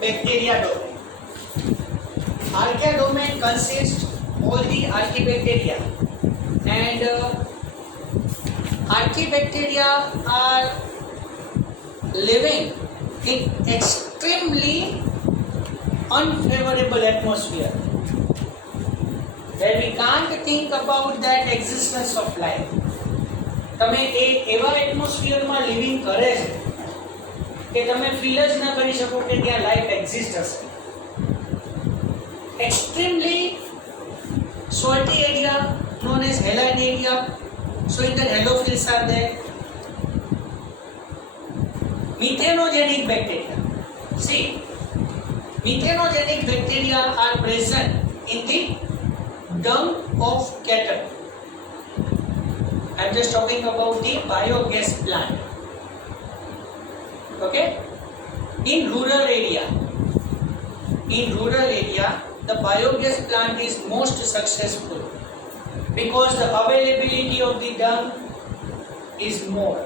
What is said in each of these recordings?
bacteria domain. Archaea domain consists all the archaebacteria, and archaebacteria are living in extremely unfavorable atmosphere where we can't think about that existence of life. તમે એવા એટમોસ્ફિયરમાં living કરે છે કે તમે feel જ ના કરી શકો કે ત્યાં લાઈફ એક્ઝિસ્ટ હશે. Extremely salty area known as haline area, so in that halophils are there. Methanogenic bacteria. See, methanogenic bacteria are present in the dung of cattle. I am just talking about the biogas plant. Okay? In rural area, the biogas plant is most successful because the availability of the dung is more.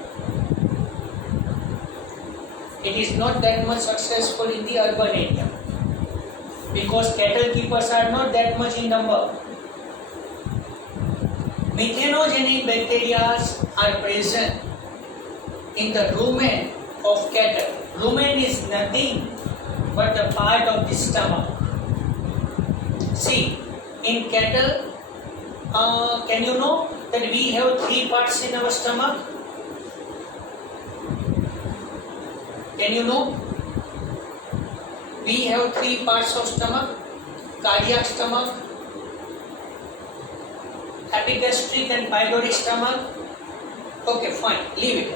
It is not that much successful in the urban area because cattle keepers are not that much in number. Methanogenic bacteria are present in the rumen of cattle. Rumen is nothing but the part of the stomach. See, in cattle, can you know that we have 3 parts in our stomach? Can you know? We have 3 parts of stomach: cardiac stomach, epigastric and pyloric stomach. Okay, fine, leave it.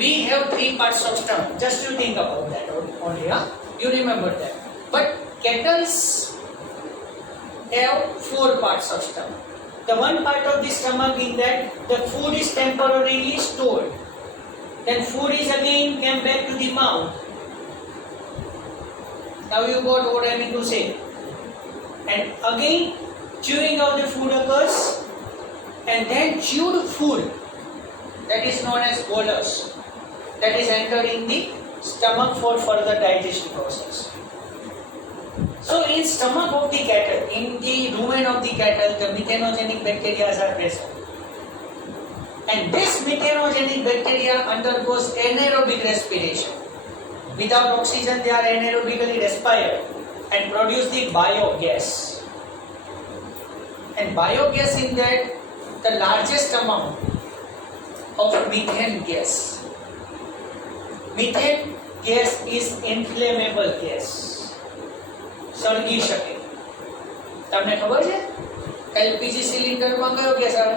We have 3 parts of stomach. Just you think about that only, huh? You remember that. But cattles have 4 parts of stomach. The one part of the stomach in that the food is temporarily stored. Then food is again came back to the mouth. Now you got what I mean to say. And again chewing of the food occurs, and then chewed food, that is known as bolus, that is entered in the stomach for further digestion process. So in stomach of the cattle, in the rumen of the cattle, the methanogenic bacteria are present. And this methanogenic bacteria undergoes anaerobic respiration. Without oxygen, they are anaerobically respired and produce the biogas. And biogas in that, the largest amount of methane gas. Methane gas is inflammable gas. સળગી શકે. તમને ખબર છે LPG સિલિન્ડરમાં કયો gas આવે?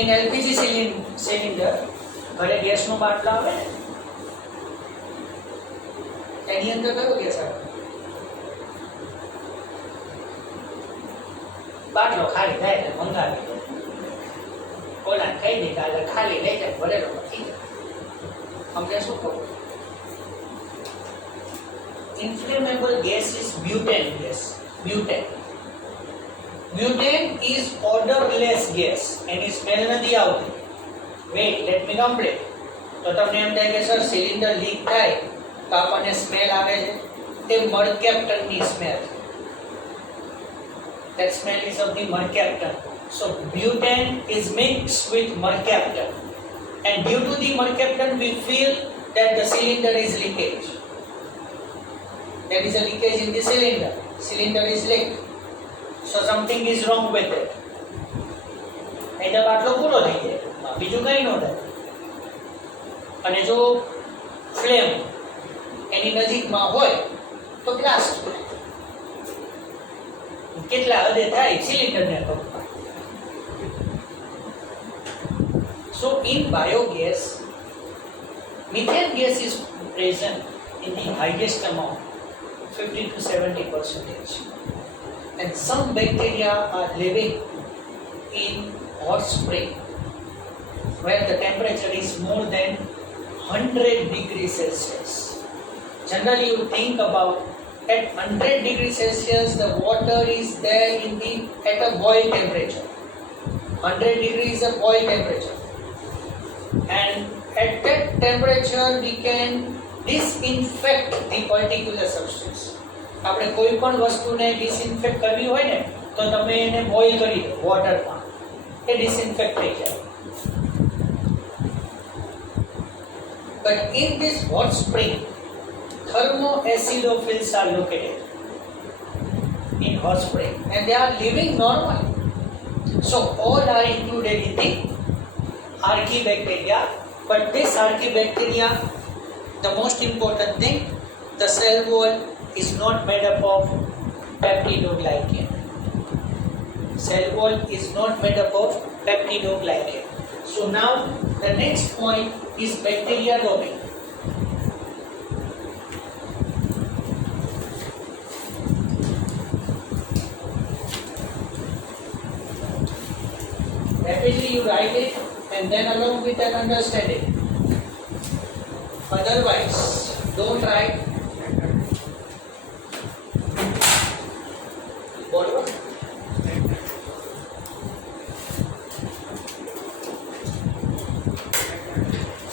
In LPG cylinder, ઘરે ગેસનો બાટલો આવે ને, એની અંદર કયો ગેસ આવે? બાટલો ખાલી થાય એટલે મંગાવી દે, ઓલા કહી દે કે ખાલી લઈ જાય, ભરેલો નથી જાય. અમને શું કહું? Inflammable gas is butane gas. Butane is odorless gas. એની સ્મેલ નથી આવતી. Wait, let me complete. તો તમને એમ થાય કે સર સિલિન્ડર લીક થાય તો આપણને સ્મેલ આવે છે, તે મર્કેપ્ટનની smell. That smell is of the mercaptan. So butane is mixed with mercaptan, and due to the mercaptan we feel that the cylinder is leakage. There is a leakage in the cylinder. Cylinder is leaked. So something is wrong with it. એટલે બાટલો પૂરો થઈ જાય, બીજું કંઈ ન થાય. અને જો ફ્લેમ એની નજીકમાં હોય તો ગ્લાસ કેટલા હદે થાય સિલિન્ડરને ખબર. So in biogas, methane gas is present in the highest amount, 50 to 70%. And some bacteria are living in hot spring where the temperature is more than 100 degrees Celsius. Generally you think about at 100 degrees Celsius the water is there at a boil temperature. 100 degrees is the boil temperature. And at that temperature we can disinfect the particular substance. આપણે કોઈ પણ વસ્તુને disinfect કરવી હોય ને તો તમે એને બોઇલ કરી દો વોટરમાં, એ ડિસઇન્ફેક્ટ થઈ જાય. But in this hot spring, thermoacidophils are located in hot spring and they are living normally. So all are included in the archaebacteria. But this archaebacteria, the most important thing, the cell wall is not made up of peptidoglycan. Cell wall is not made up of peptidoglycan. So now the next point is bacteria domain. Rapidly you write it and then along with that understand it. Otherwise, don't write. What?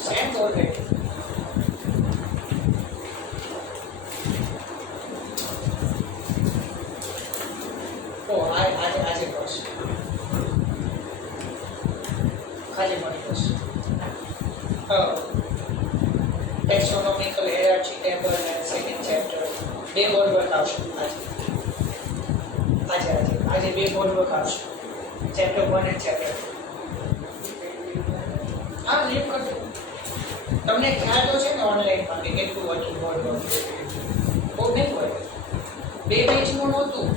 Same already. Oh, I first. Taxonomical hierarchy table and second chapter. બે board work આવશે આજે બે board work આવશે, chapter 1 અને chapter 2. હા leave કરજો. તમને ખ્યાલ તો છે ને ઓનલાઈનમાં કે કેટલું હતું બોર્ડ વર્ક? બહુ નહીં હોય, 2 પેજનું નહોતું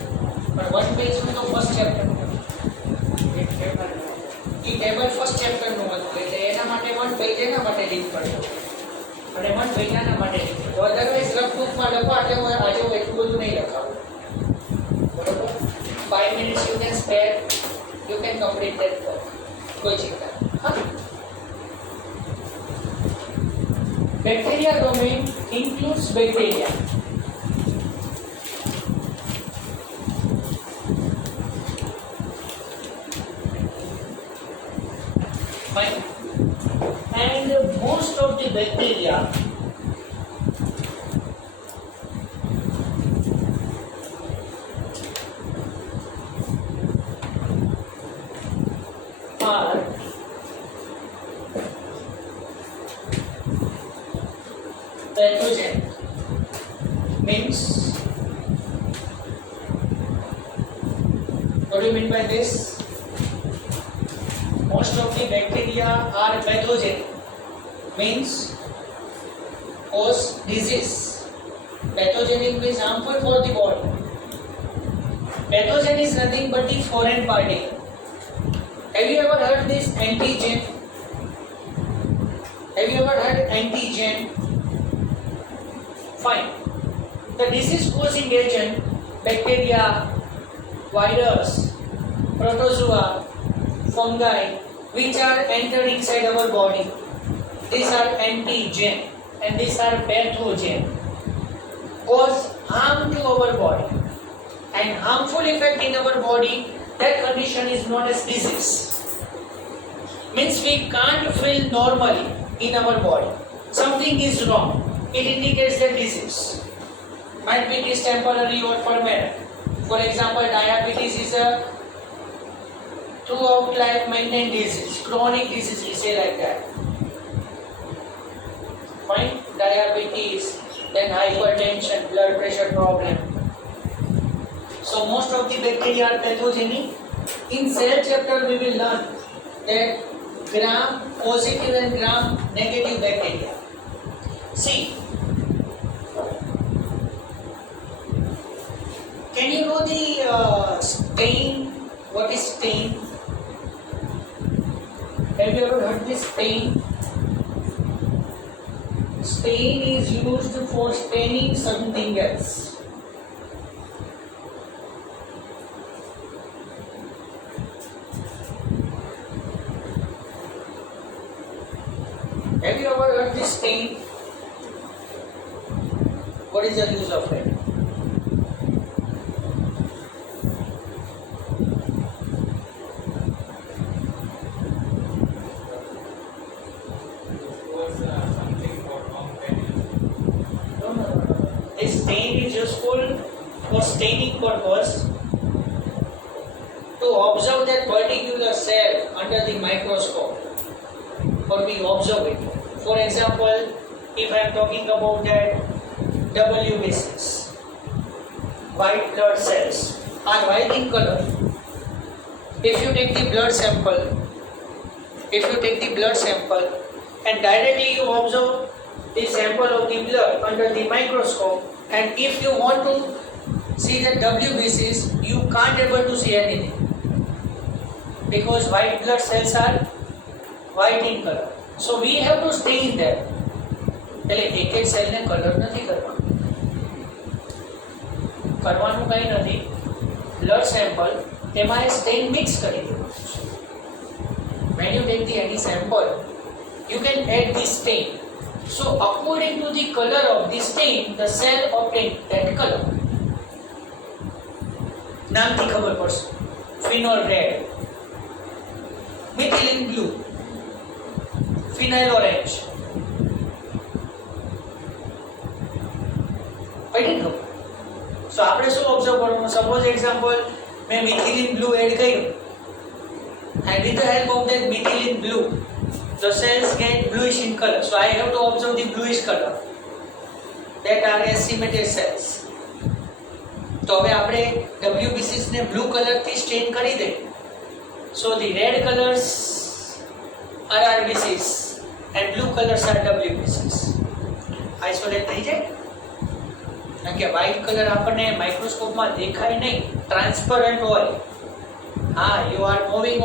પણ 1 પેજનું તો ફર્સ્ટ ચેપ્ટરનું હતું. એ ટેબલ ફર્સ્ટ ચેપ્ટરનું હતું એટલે એના માટે 1 પેજ એના માટે લીવ કરજો અને 1 પેજ આના માટે લીવ કરજો. અધરવાઇઝ રફ બુકમાં લખો એટલે આજે હું એટલું બધું નહીં લખાવું. બરોબર? 5 minutes you can spare, you can complete that work. કોઈ ચિંતા નહીં. હા. Bacteria domain includes bacteria. Fine. And most of the bacteria are pathogen. Means, what do you mean by this? Most of the bacteria are pathogenic. Means cause disease. Pathogenic means harmful for the body. Pathogen is nothing but the foreign particle. Have you ever heard this antigen? Have you ever heard antigen? Fine. The disease causing agent, bacteria, virus, protozoa, fungi, which are entered inside our body. These are antigen and these are pathogen. Cause harm to our body and harmful effect in our body. That condition is known as disease. Means we can't feel normally in our body. Something is wrong. It indicates the disease. Might be it is temporary or permanent. For example, diabetes is a throughout life maintained disease, chronic disease, we say like that. Fine, diabetes, then hypertension, blood pressure problem. So most of the bacteria are pathogenic. In cell chapter we will learn that gram positive and gram negative bacteria. See, can you know the stain? What is stain? Have you ever heard this stain? Stain is used for staining something else. Have you ever heard this stain? What is the use of it? stain is useful for staining purpose to observe that particular cell under the microscope, or we observe it. For example, if I am talking about that WBCs, white blood cells are white in color. If you take the blood sample, and directly you observe the sample of the blood under the microscope, and if you want to see the WBCs, you can't able to see anything because white blood cells are white in color. So we have to stain them. એટલે એક એક સેલને colour નથી કરવાનું કંઈ નથી. Blood sample એમાં એ stain mix કરી દેવાનું છે. When you take the any sample, you can add the stain. So according to the color of the stain, the cell obtain that color. નામથી ખબર પડશે. Phenol red, methylene blue, phenyl orange. So આપણે શું observe કરવાનું? Suppose example મેં methylene blue add કર્યું, and with the help of that methylene blue the cells get bluish in color. So I have to observe the bluish color, that are asymmetric cells. તો હવે આપણે WBCs ને blue colour થી stain કરી દઈએ. So the red colors are RBCs and blue colors are WBCs. Isolate થઈ જાય. કારણ કે વ્હાઇટ કલર આપણને માઇક્રોસ્કોપમાં દેખાય નહીં, ટ્રાન્સપરન્ટ હોય. હા, you are moving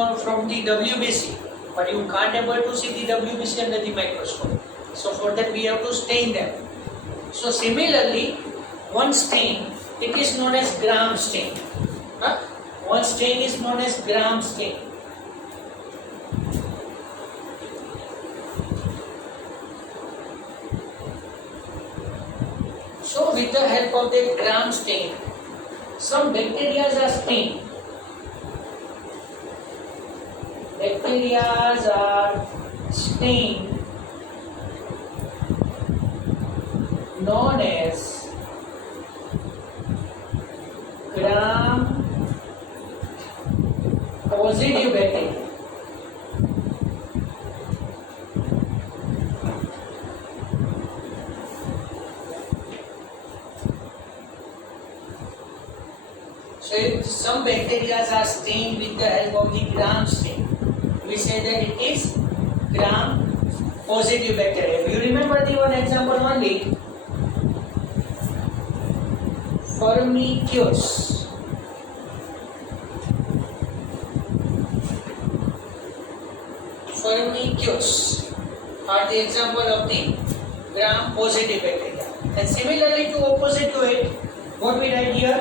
on from the WBC, but you can't able to see the WBC under the microscope. So for that we have to stain them. So similarly, one stain, it is known as Gram stain. One stain is known as Gram stain. So with the help of that Gram stain, some bacteria are stained. Bacteria are stained, known as Gram positive bacteria. So if some bacteria are stained with the help of the Gram stain, we say that it is Gram positive bacteria. If you remember the one example only, Firmicutes. Firmicutes are the example of the Gram positive bacteria. And similarly to opposite to it, what we write here?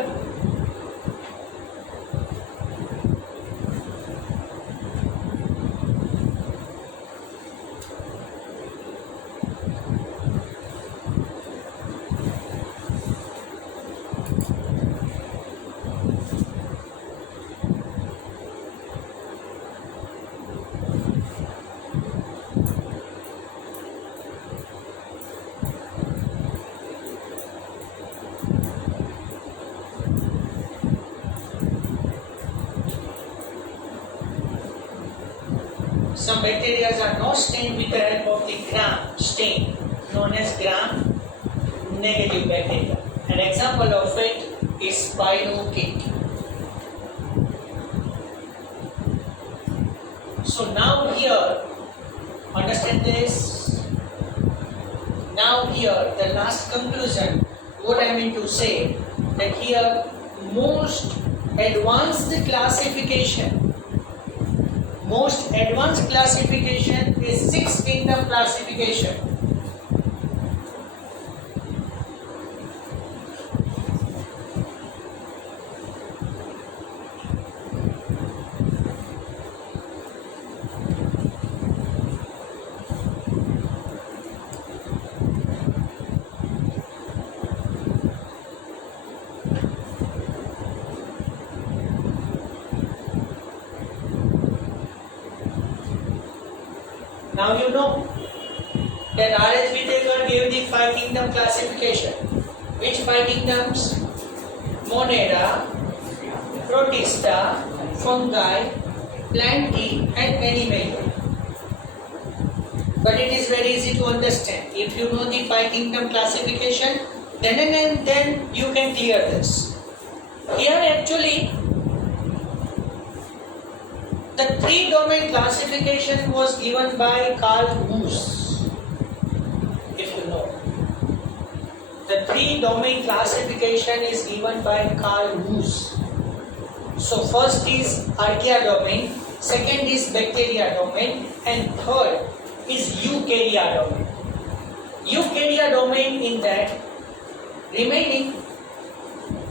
Some bacteria are not stained with the help of the Gram stain, known as Gram negative bacteria. An example of it is spirochete. So now here, understand this. Now here, the last conclusion, what I mean to say, that here most advanced classification is six kingdom classification. Now you know that R.S. Whittaker gave the 5 kingdom classification. Which 5 kingdoms? Monera, Protista, Fungi, Plantae and Animalia. But it is very easy to understand. If you know the 5 kingdom classification, then you can clear this. Here actually, the 3 domain classification was given by Carl Woese. If you know, the 3 domain classification is given by Carl Woese. So first is Archaea domain, second is Bacteria domain, and third is Eukarya domain. Eukarya domain, in that remaining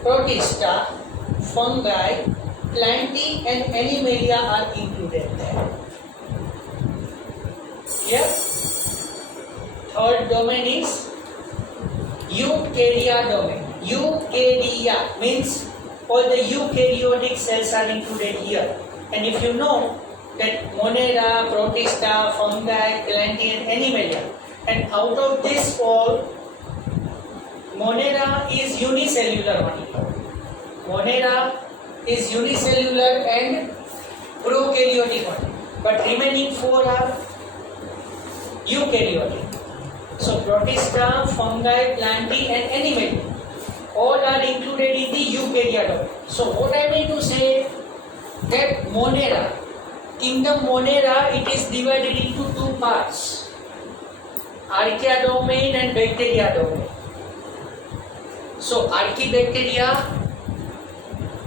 Protista, Fungi, Plantae and Animalia are included there. Here, third domain is Eukarya domain. Eukarya means all the eukaryotic cells are included here. And if you know that Monera, Protista, Fungi, Plantae and Animalia, and out of this all, Monera is unicellular only. Monera is unicellular and prokaryotic only. But remaining 4 are eukaryotic. So Protista, Fungi, Plantae and Animalia all are included in the Eukarya domain. So what I mean to say, that Monera, kingdom Monera, it is divided into 2 parts, Archaea domain and Bacteria domain. So Archaebacteria,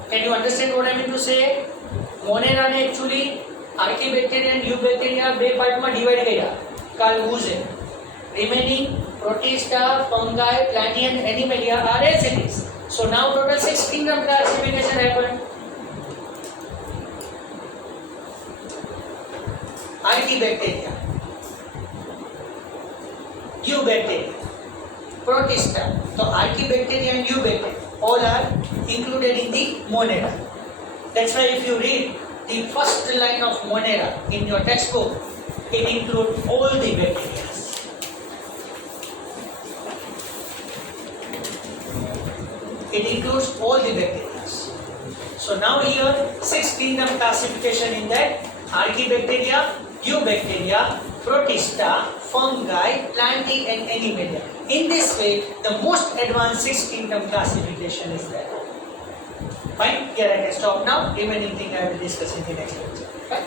can you understand what I mean to say? Monera ने actually Archaebacteria and Eubacteria 2 part में divide किया, Carl Woese. Remaining Protista, Fungi, Plantae and Animalia are as it is. So now total 6 kingdom classification happened. Archaebacteria, Eubacteria, Protista. So Archaebacteria and Eubacteria all are included in the Monera. That's why if you read the first line of Monera in your textbook, it includes all the bacteria. It includes all the bacteria. So now here 6 kingdom classification in that: Archaebacteria, Eubacteria, Protista, Fungi, Plantae and Animalia. In this way, the most advanced 6 kingdom classification is there. Fine, here I can stop now. Remaining thing I will discuss in the next lecture. Fine.